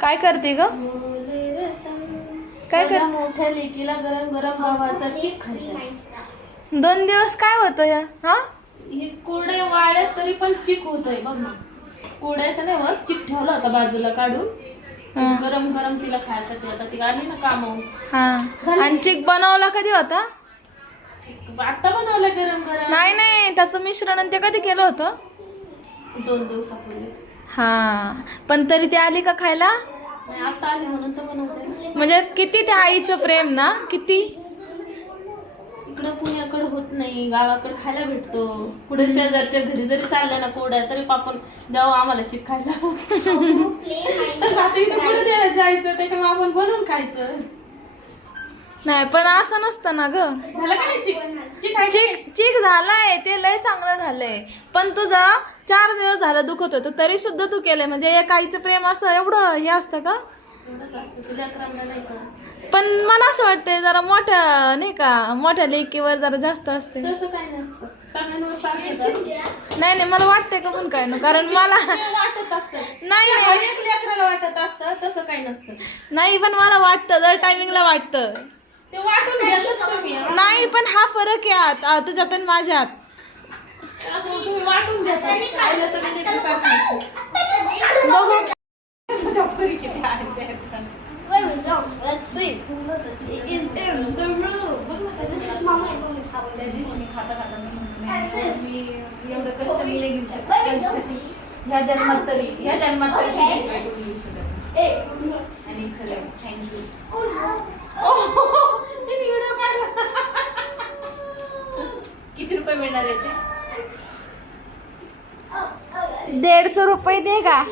काय करते ग? काय कर? मोठ्या लेकीला गरम गरम गव्हाचा चिक खायचा. 2 दिवस काय होतं या? हा, हे कोरडे वाळले तरी पण चिक होतंय बघ ना. कोरड्याचं नाही होत, चिक ठेवला होता बाजूला काढून गरम गरम तिला खायसाठी. आता ती आली ना कामावून. हा, आणि चिक बनवला कधी होता? चिक आता बनवला गरम गरम. नाही, त्याचं मिश्रण ते कधी केलं होतं? 2 दिवसापूर्वी. हा, पण तरी ती आली का खायला? नाही, आता आली म्हणून तर बनवते. म्हणजे किती त्या आईचं प्रेम ना, किती. इकडं पुण्याकडे होत नाही, गावाकडे खायला भेटतो. पुढे शेजारच्या घरी जरी चाललं ना कोरड्या तरी पापण द्यावं आम्हाला चिक खायला. तसं आता इथं पुढे जायचं, त्याच्यामुळे आपण बनवून खायचं. नाही, पण असं नसतं ना ग. झालं का नाही चिक? चिक झालाय, ते लय चांगलं झालंय. पण तुझा 4 दिवस झालं दुखत होतं तरी सुद्धा तू केलंय. म्हणजे एक आईचं प्रेम असं एवढं हे असतं का? एवढंच असतं, तुझ्या क्रमला नाही कळत. पण मला असं वाटतंय जरा मोठ्या नाही का, मोठ्या लेकीवर जरा जास्त असते. तसं काय नसतं, सगळ्यांवर सारखंच असतं. नाही, मला वाटतंय का पण काय ना, कारण मला वाटत असतं. नाही एक लेकराला वाटत असतं, तसं काही नसतं. नाही, पण मला वाटतं जर टायमिंगला वाटतं. ते वाटून घ्यायचंच तुम्ही. नाही, पण हा फरक आहे आता तुझ्यात आणि माझ्यात. तुम्ही वाटून घ्या. आईला सगळे लेकरं सारखी असतात. बघू चप्परी किती आळशी आहेत. Where is it? Let's see. It is in the room. This is Mama and Mommy's house. त्या दिवशी मी खाता मी एवढं कष्ट मी नाही घेऊ शकत त्याच्यासाठी. ह्या जन्मात तरी शिवाय कुठे घेऊ शकत नाही. आणि खरं थँक्यू. तिने व्हिडिओ काढला. किती रुपये मिळणार याचे? 150 रुपये दे का?